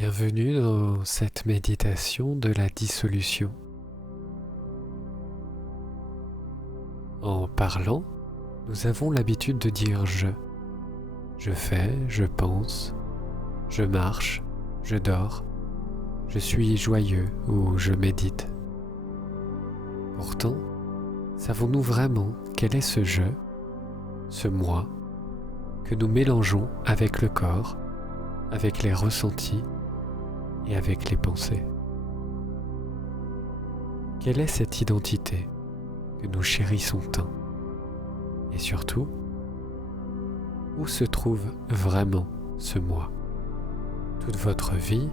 Bienvenue dans cette méditation de la dissolution. En parlant, nous avons l'habitude de dire « je ». Je fais, je pense, je marche, je dors, je suis joyeux ou je médite. Pourtant, savons-nous vraiment quel est ce « je », ce « moi » que nous mélangeons avec le corps, avec les ressentis et avec les pensées? Quelle est cette identité que nous chérissons tant? Et surtout, où se trouve vraiment ce moi? Toute votre vie,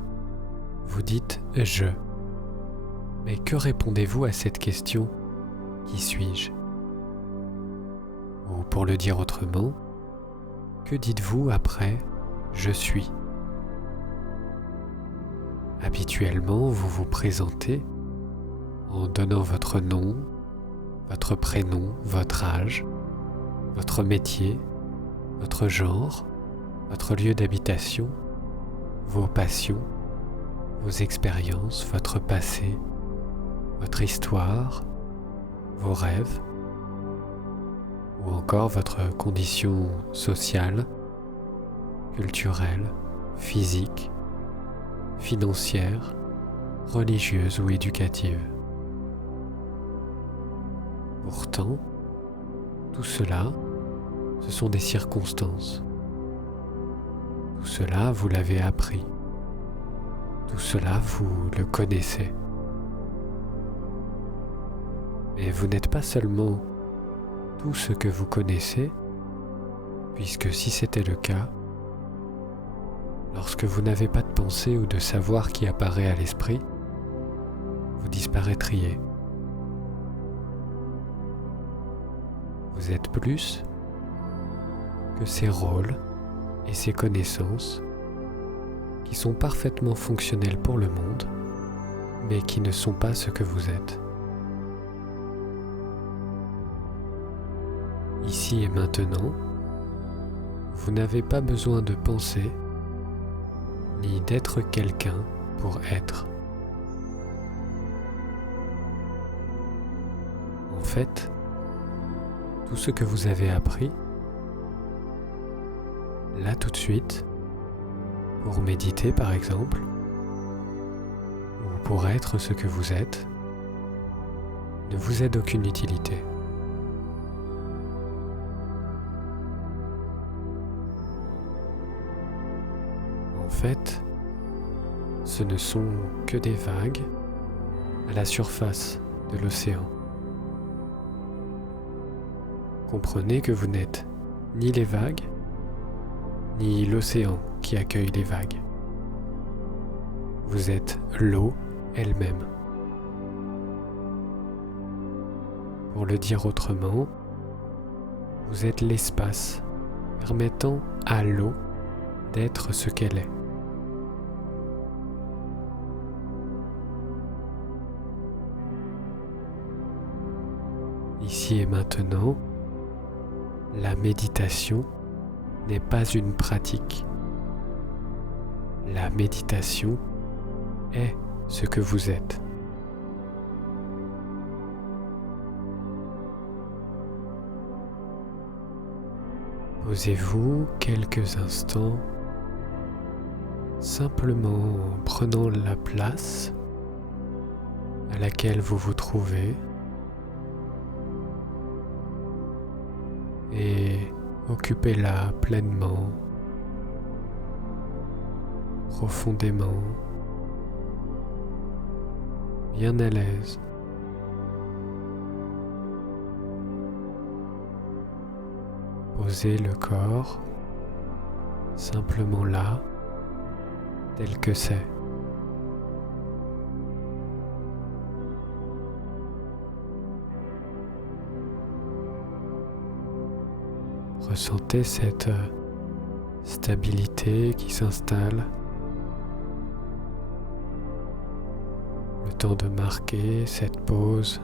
vous dites « je ». Mais que répondez-vous à cette question « qui suis-je » ? Ou pour le dire autrement, que dites-vous après « je suis » ? Habituellement, vous vous présentez en donnant votre nom, votre prénom, votre âge, votre métier, votre genre, votre lieu d'habitation, vos passions, vos expériences, votre passé, votre histoire, vos rêves, ou encore votre condition sociale, culturelle, physique, financière, religieuse ou éducative. Pourtant, tout cela, ce sont des circonstances. Tout cela, vous l'avez appris. Tout cela, vous le connaissez. Mais vous n'êtes pas seulement tout ce que vous connaissez, puisque si c'était le cas, lorsque vous n'avez pas de pensée ou de savoir qui apparaît à l'esprit, vous disparaîtriez. Vous êtes plus que ces rôles et ces connaissances qui sont parfaitement fonctionnels pour le monde, mais qui ne sont pas ce que vous êtes. Ici et maintenant, vous n'avez pas besoin de penser ni d'être quelqu'un pour être. En fait, tout ce que vous avez appris, là tout de suite, pour méditer par exemple, ou pour être ce que vous êtes, ne vous est d'aucune utilité. En fait, ce ne sont que des vagues à la surface de l'océan. Comprenez que vous n'êtes ni les vagues, ni l'océan qui accueille les vagues. Vous êtes l'eau elle-même. Pour le dire autrement, vous êtes l'espace permettant à l'eau d'être ce qu'elle est. Ici et maintenant, la méditation n'est pas une pratique. La méditation est ce que vous êtes. Posez-vous quelques instants simplement en prenant la place à laquelle vous vous trouvez et occupez-la pleinement, profondément, bien à l'aise. Posez le corps simplement là, tel que c'est. Ressentez cette stabilité qui s'installe, le temps de marquer cette pause,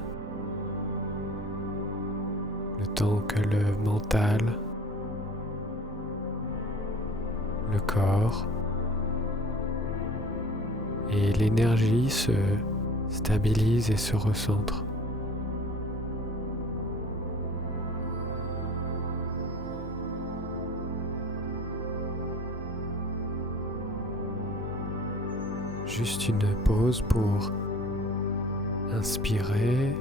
le temps que le mental, le corps et l'énergie se stabilise et se recentre. Juste une pause pour inspirer,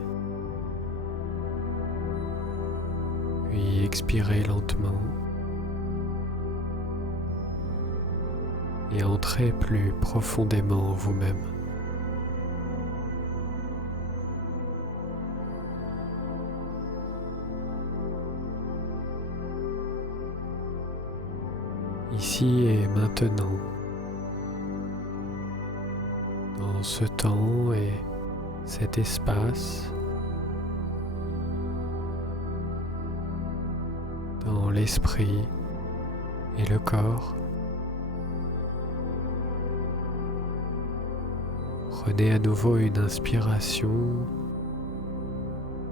puis expirer lentement et entrer plus profondément en vous-même. Ici et maintenant, dans ce temps et cet espace, dans l'esprit et le corps, prenez à nouveau une inspiration,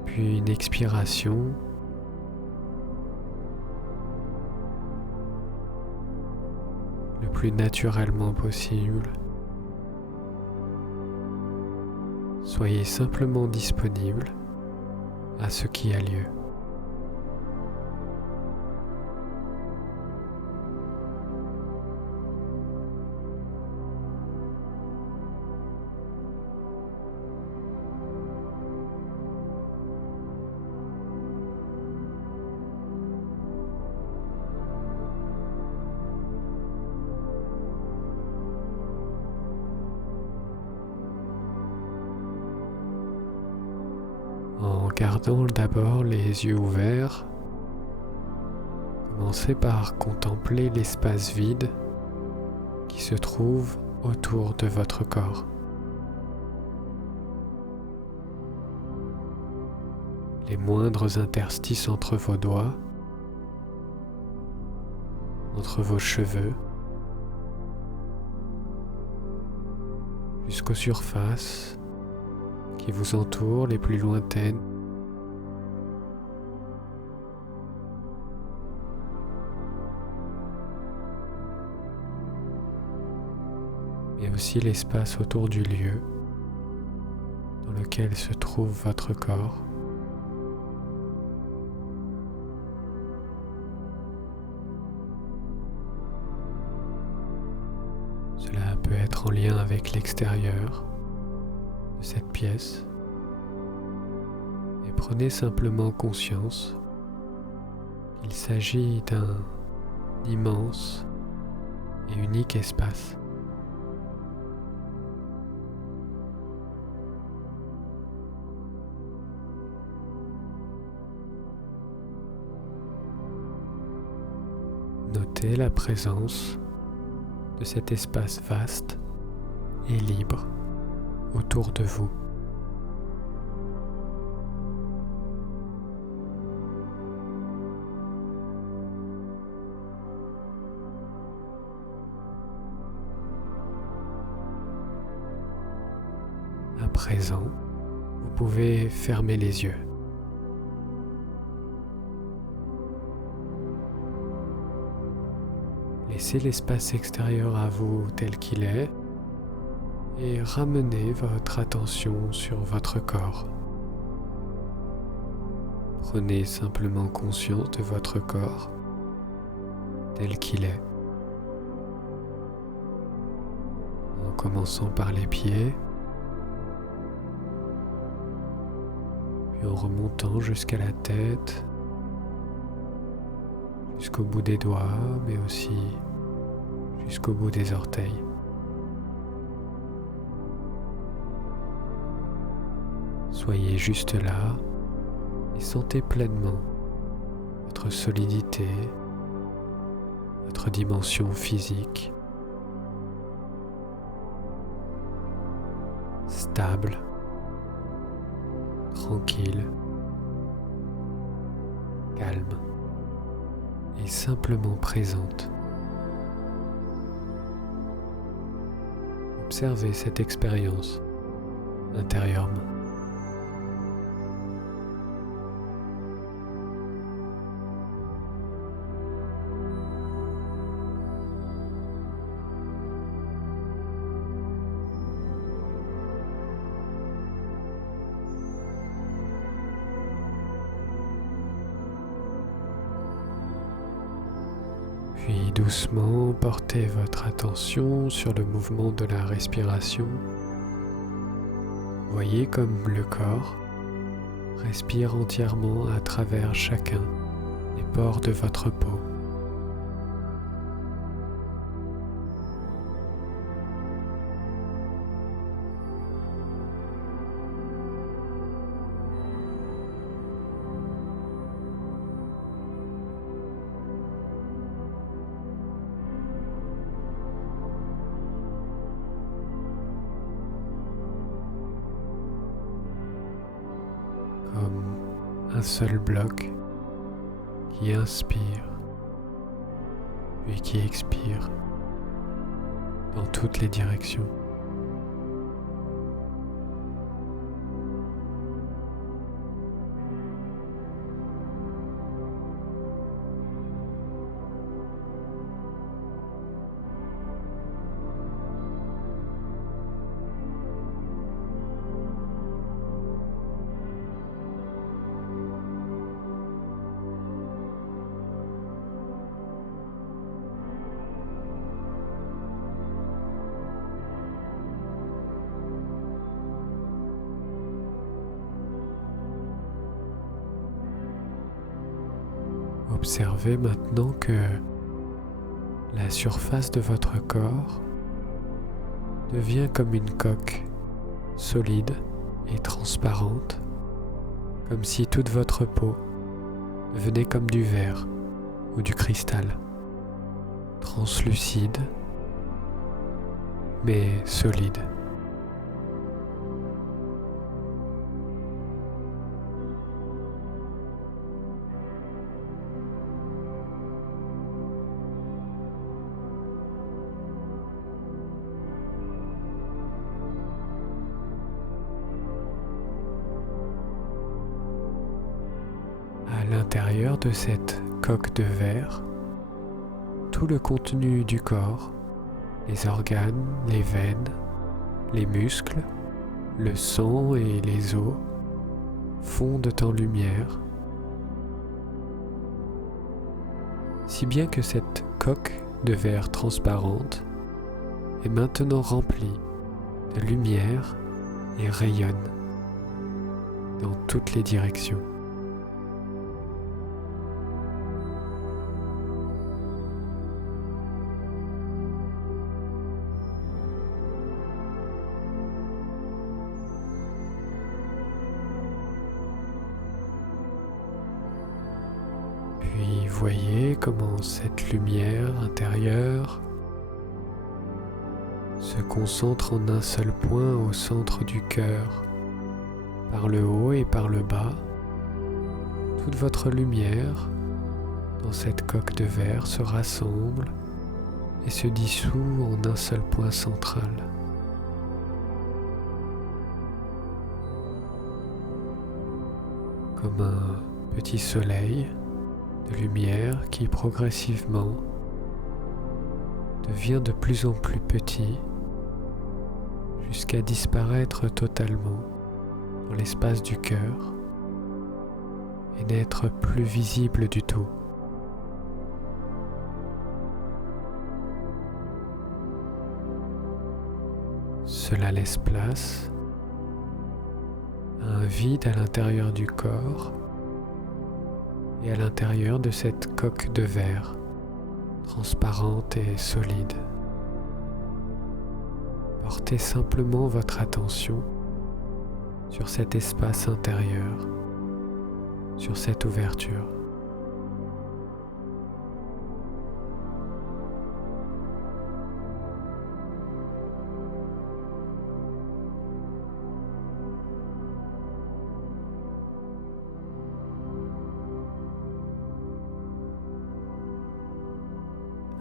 puis une expiration. Le plus naturellement possible. Soyez simplement disponible à ce qui a lieu. En gardant d'abord les yeux ouverts, commencez par contempler l'espace vide qui se trouve autour de votre corps. Les moindres interstices entre vos doigts, entre vos cheveux, jusqu'aux surfaces qui vous entourent les plus lointaines. Mais aussi l'espace autour du lieu dans lequel se trouve votre corps. Cela peut être en lien avec l'extérieur de cette pièce. Et prenez simplement conscience qu'il s'agit d'un immense et unique espace. Notez la présence de cet espace vaste et libre autour de vous. À présent, vous pouvez fermer les yeux. Laissez l'espace extérieur à vous tel qu'il est et ramenez votre attention sur votre corps. Prenez simplement conscience de votre corps tel qu'il est, en commençant par les pieds, puis en remontant jusqu'à la tête, jusqu'au bout des doigts, mais aussi jusqu'au bout des orteils. Soyez juste là et sentez pleinement votre solidité, votre dimension physique, stable, tranquille, calme et simplement présente. Observez cette expérience intérieurement. Puis doucement, portez votre attention sur le mouvement de la respiration. Voyez comme le corps respire entièrement à travers chacun des pores de votre peau. Comme un seul bloc qui inspire puis qui expire dans toutes les directions. Observez maintenant que la surface de votre corps devient comme une coque solide et transparente, comme si toute votre peau devenait comme du verre ou du cristal, translucide mais solide. À l'intérieur de cette coque de verre, tout le contenu du corps, les organes, les veines, les muscles, le sang et les os fondent en lumière, si bien que cette coque de verre transparente est maintenant remplie de lumière et rayonne dans toutes les directions. Puis voyez comment cette lumière intérieure se concentre en un seul point au centre du cœur, par le haut et par le bas. Toute votre lumière dans cette coque de verre se rassemble et se dissout en un seul point central. Comme un petit soleil de lumière qui progressivement devient de plus en plus petit jusqu'à disparaître totalement dans l'espace du cœur et n'être plus visible du tout. Cela laisse place à un vide à l'intérieur du corps et à l'intérieur de cette coque de verre transparente et solide. Portez simplement votre attention sur cet espace intérieur, sur cette ouverture.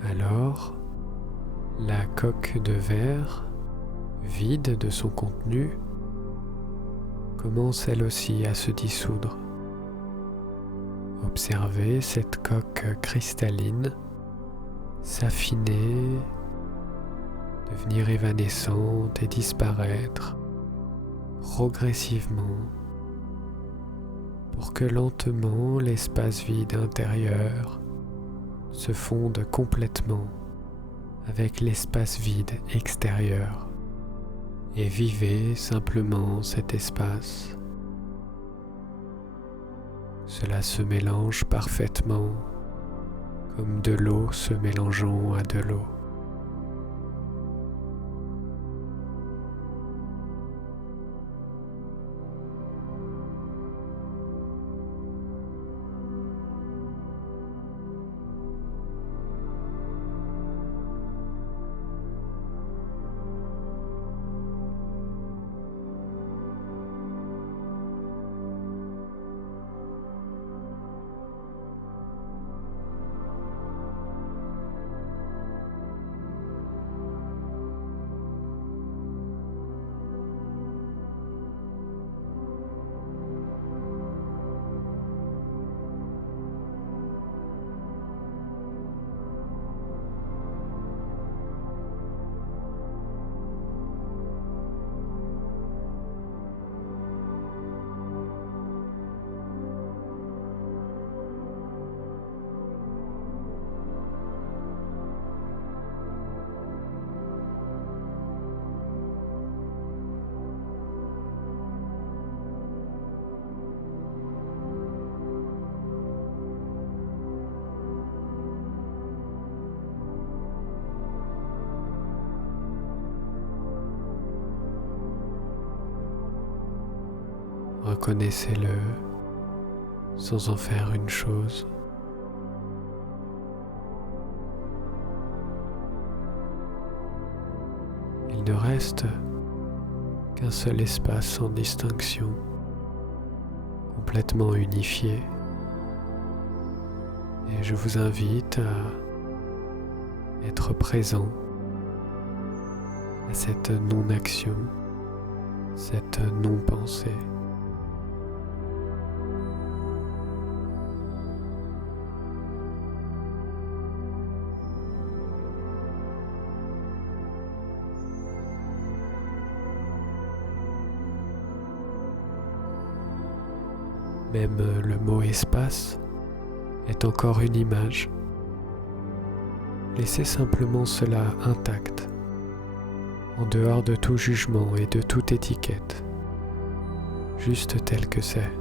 Alors, la coque de verre, vide de son contenu, commence elle aussi à se dissoudre. Observez cette coque cristalline s'affiner, devenir évanescente et disparaître progressivement pour que lentement l'espace vide intérieur se fondent complètement avec l'espace vide extérieur et vivez simplement cet espace. Cela se mélange parfaitement comme de l'eau se mélangeant à de l'eau. Reconnaissez-le sans en faire une chose. Il ne reste qu'un seul espace sans distinction, complètement unifié. Et je vous invite à être présent à cette non-action, cette non-pensée. Même le mot espace est encore une image. Laissez simplement cela intact, en dehors de tout jugement et de toute étiquette, juste tel que c'est.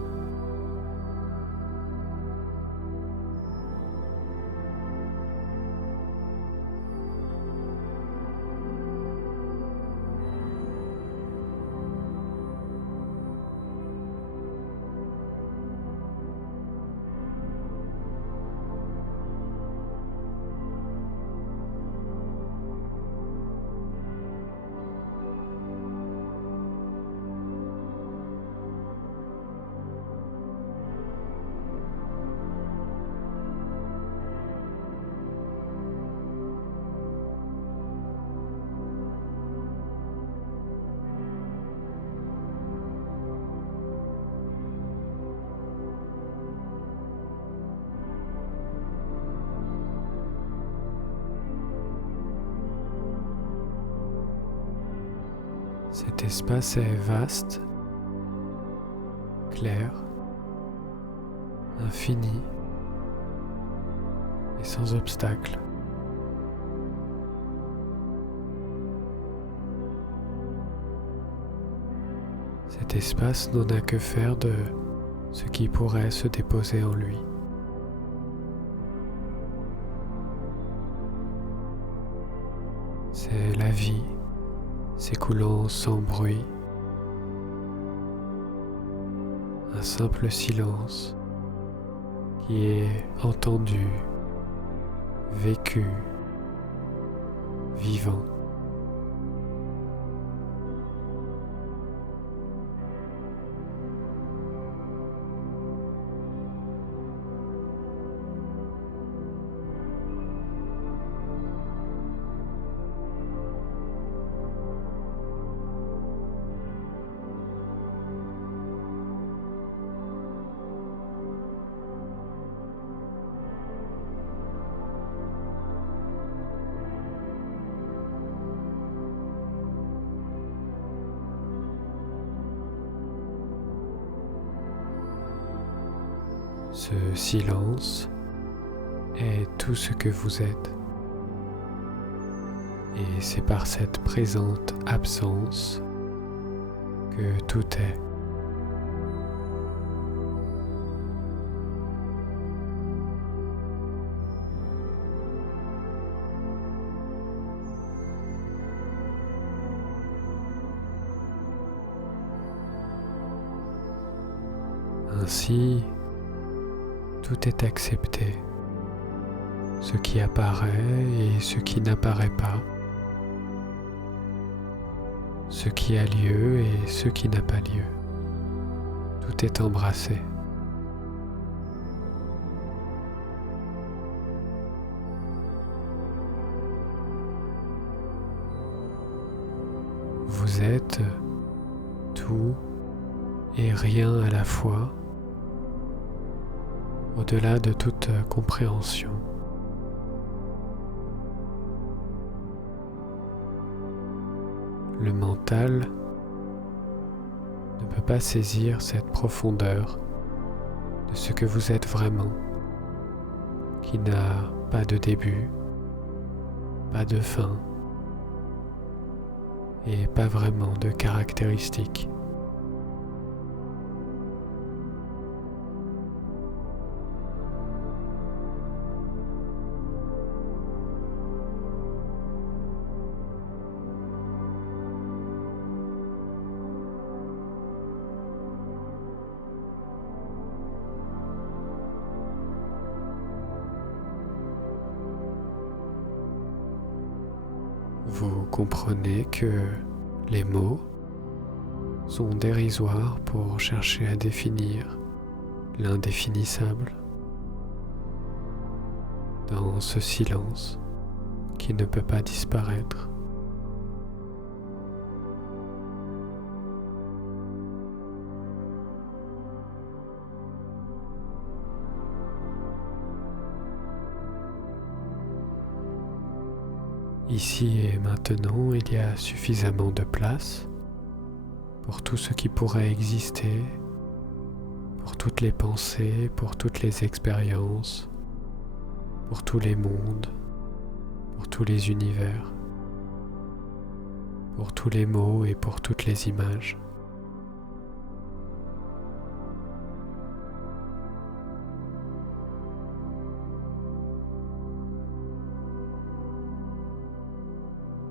Cet espace est vaste, clair, infini et sans obstacle. Cet espace n'en a que faire de ce qui pourrait se déposer en lui. C'est la vie s'écoulant sans bruit, un simple silence qui est entendu, vécu, vivant. Ce silence est tout ce que vous êtes. Et c'est par cette présente absence que tout est. Ainsi, tout est accepté, ce qui apparaît et ce qui n'apparaît pas, ce qui a lieu et ce qui n'a pas lieu. Tout est embrassé. Vous êtes tout et rien à la fois, au-delà de toute compréhension. Le mental ne peut pas saisir cette profondeur de ce que vous êtes vraiment, qui n'a pas de début, pas de fin et pas vraiment de caractéristiques. Vous comprenez que les mots sont dérisoires pour chercher à définir l'indéfinissable dans ce silence qui ne peut pas disparaître. Ici et maintenant, il y a suffisamment de place pour tout ce qui pourrait exister, pour toutes les pensées, pour toutes les expériences, pour tous les mondes, pour tous les univers, pour tous les mots et pour toutes les images.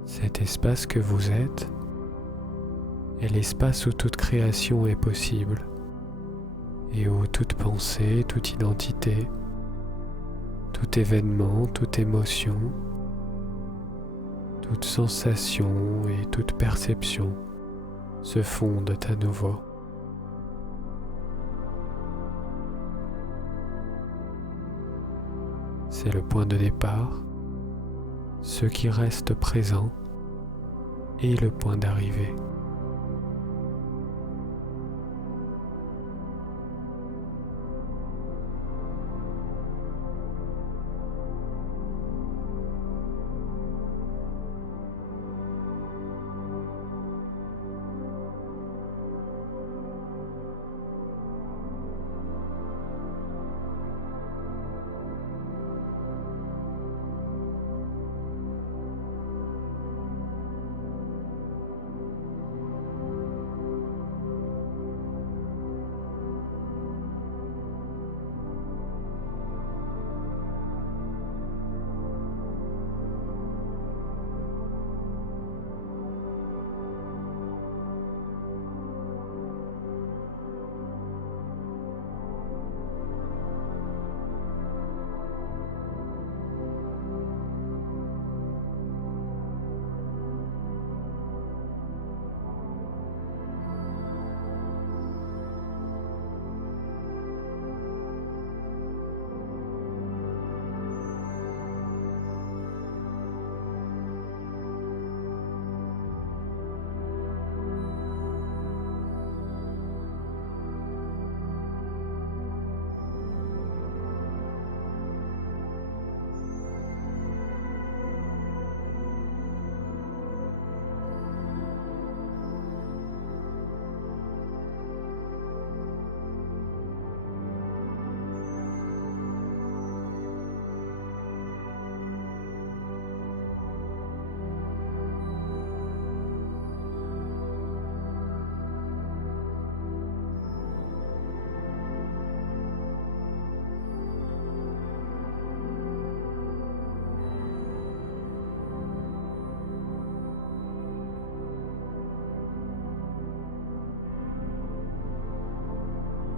Cet espace que vous êtes est l'espace où toute création est possible et où toute pensée, toute identité, tout événement, toute émotion, toute sensation et toute perception se fondent à nouveau. C'est le point de départ, ce qui reste présent et le point d'arrivée.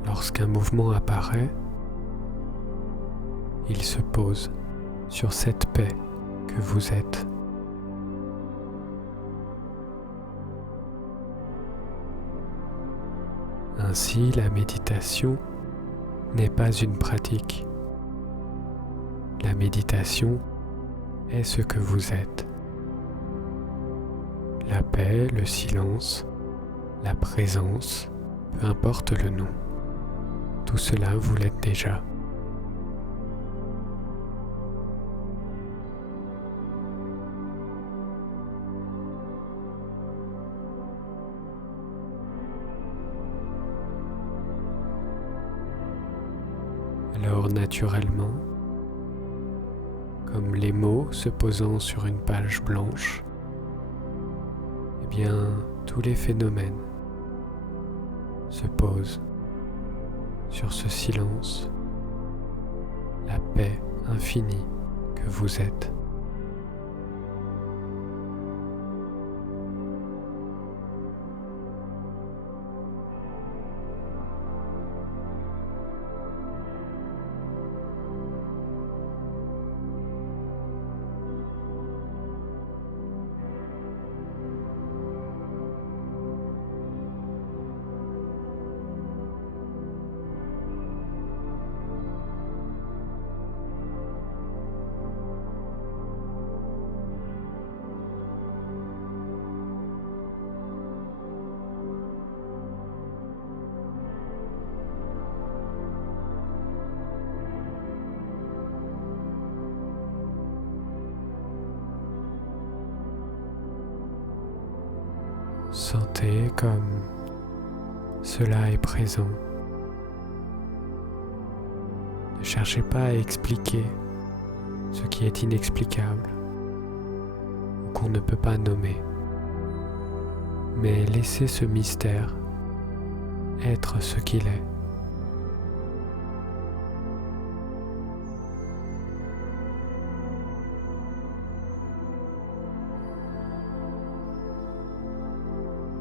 Lorsqu'un mouvement apparaît, il se pose sur cette paix que vous êtes. Ainsi, la méditation n'est pas une pratique. La méditation est ce que vous êtes. La paix, le silence, la présence, peu importe le nom, tout cela vous l'êtes déjà. Alors naturellement, comme les mots se posant sur une page blanche, eh bien tous les phénomènes se posent sur ce silence, la paix infinie que vous êtes. Sentez comme cela est présent. Ne cherchez pas à expliquer ce qui est inexplicable ou qu'on ne peut pas nommer, mais laissez ce mystère être ce qu'il est.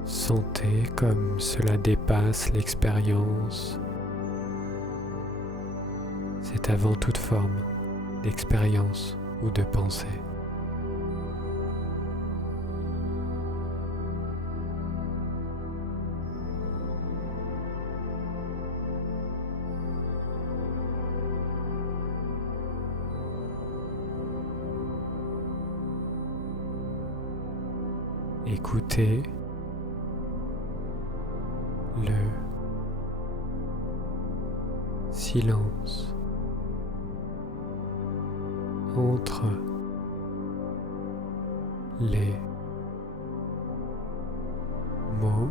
Sentez comme cela dépasse l'expérience. C'est avant toute forme d'expérience ou de pensée. Écoutez le silence entre les mots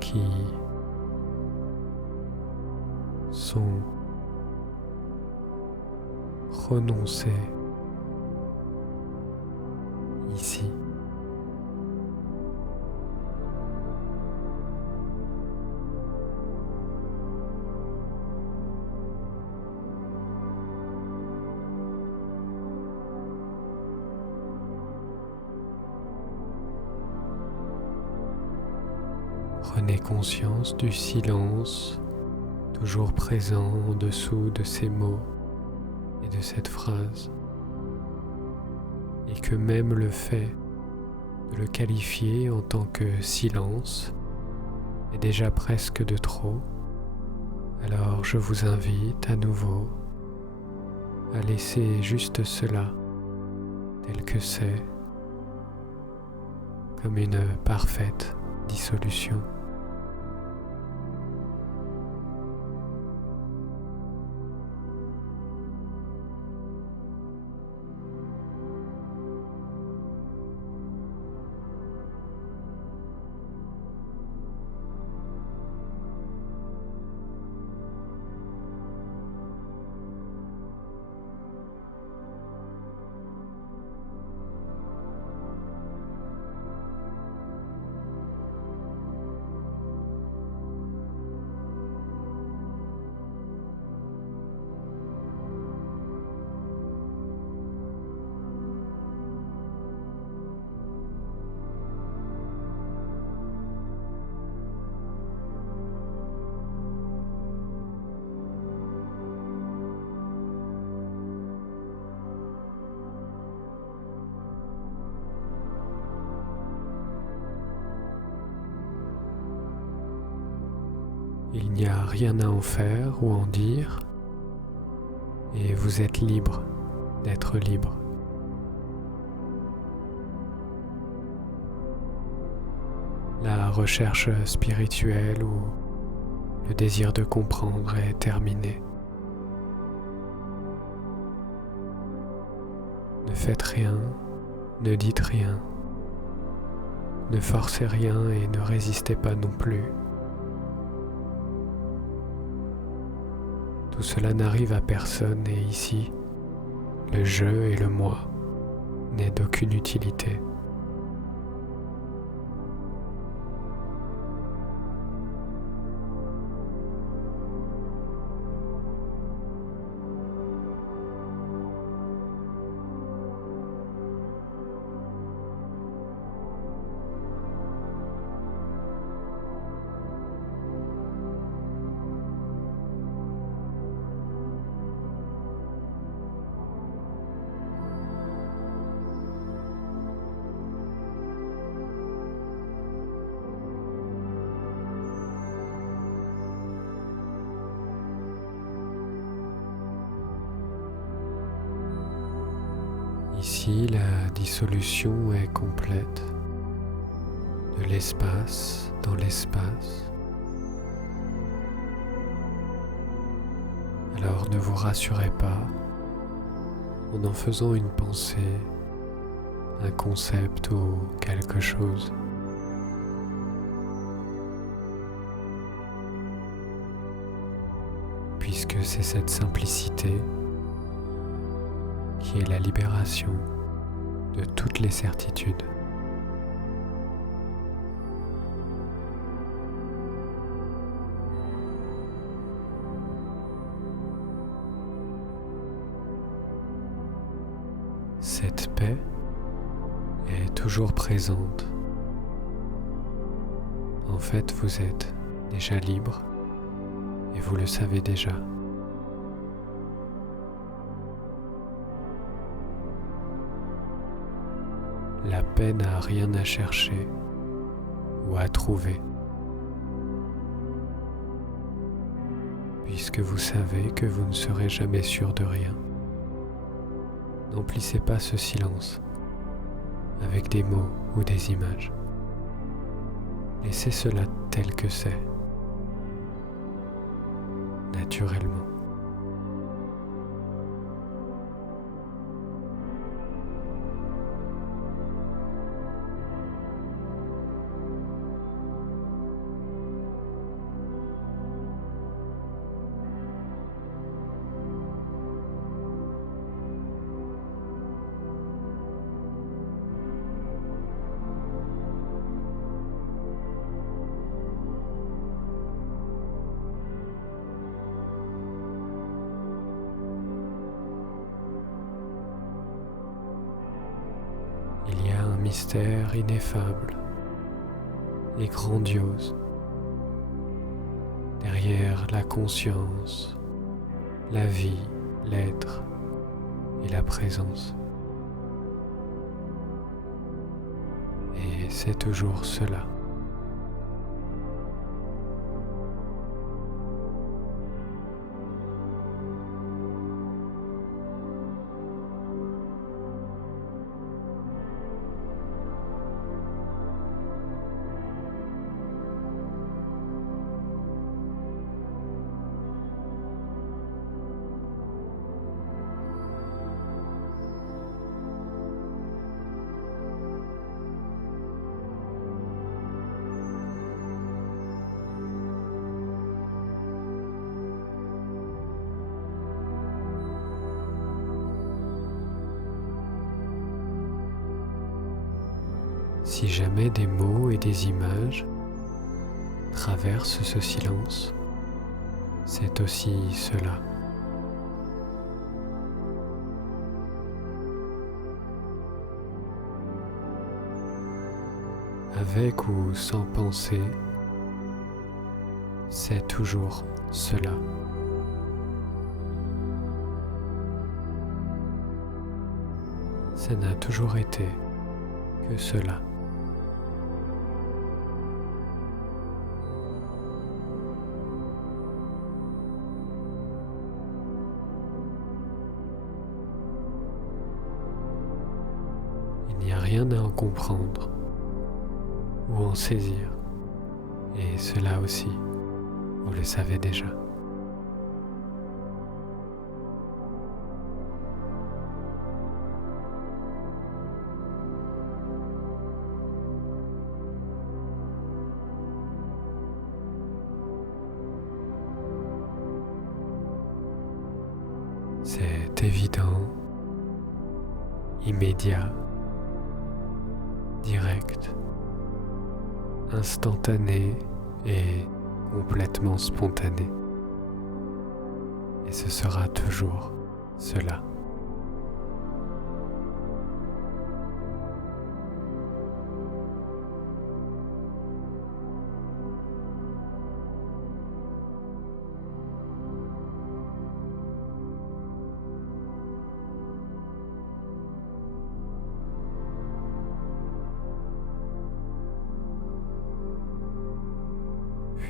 qui sont prononcés ici. Prenez conscience du silence toujours présent en dessous de ces mots et de cette phrase, et que même le fait de le qualifier en tant que silence est déjà presque de trop. Alors je vous invite à nouveau à laisser juste cela tel que c'est, comme une parfaite dissolution. Il n'y a rien à en faire ou en dire, et vous êtes libre d'être libre. La recherche spirituelle ou le désir de comprendre est terminé. Ne faites rien, ne dites rien, ne forcez rien et ne résistez pas non plus. Tout cela n'arrive à personne et ici, le je et le moi n'est d'aucune utilité. Ici, la dissolution est complète de l'espace dans l'espace. Alors ne vous rassurez pas en faisant une pensée, un concept ou quelque chose. Puisque c'est cette simplicité qui est la libération de toutes les certitudes. Cette paix est toujours présente. En fait, vous êtes déjà libre et vous le savez déjà. La paix n'a rien à chercher ou à trouver, puisque vous savez que vous ne serez jamais sûr de rien. N'emplissez pas ce silence avec des mots ou des images. Laissez cela tel que c'est, naturellement. Il y a un mystère ineffable et grandiose derrière la conscience, la vie, l'être et la présence. Et c'est toujours cela. Si jamais des mots et des images traversent ce silence, c'est aussi cela. Avec ou sans penser, c'est toujours cela. Ça n'a toujours été que cela. rien à en comprendre ou en saisir. Et cela aussi, vous le savez déjà. C'est évident, immédiat, direct, instantané et complètement spontané. Et ce sera toujours cela.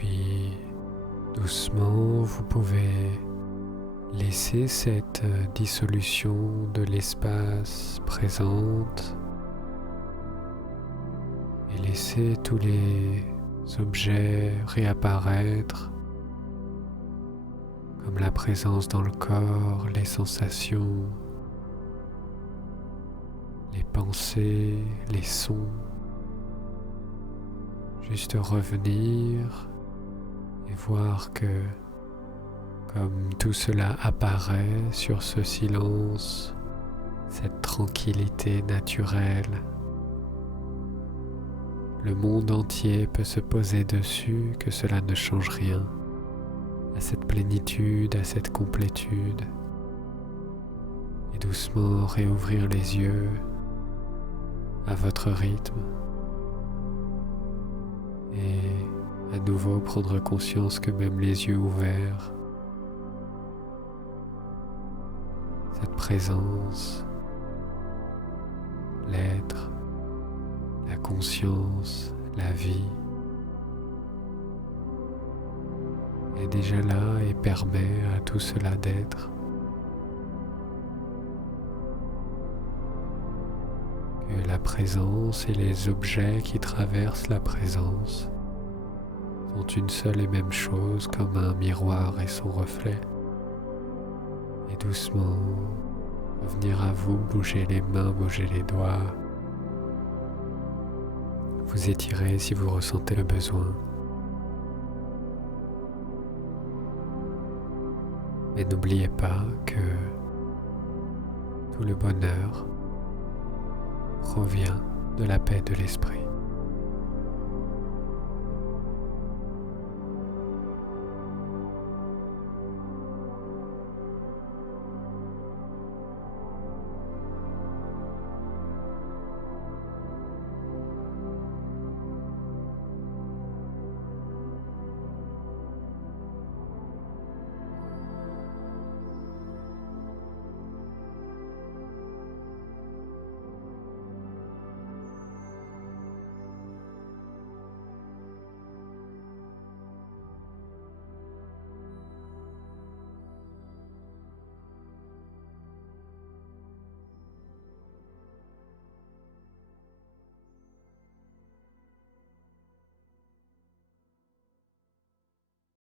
Puis, doucement, vous pouvez laisser cette dissolution de l'espace présente et laisser tous les objets réapparaître, comme la présence dans le corps, les sensations, les pensées, les sons. Juste revenir et voir que comme tout cela apparaît sur ce silence, cette tranquillité naturelle, le monde entier peut se poser dessus, que cela ne change rien à cette plénitude, à cette complétude, et doucement réouvrir les yeux à votre rythme et à nouveau prendre conscience que même les yeux ouverts, cette présence, l'être, la conscience, la vie est déjà là et permet à tout cela d'être. Que la présence et les objets qui traversent la présence sont une seule et même chose, comme un miroir et son reflet. Et doucement revenir à vous, bouger les mains, bouger les doigts, vous étirez si vous ressentez le besoin. Mais n'oubliez pas que tout le bonheur provient de la paix de l'esprit.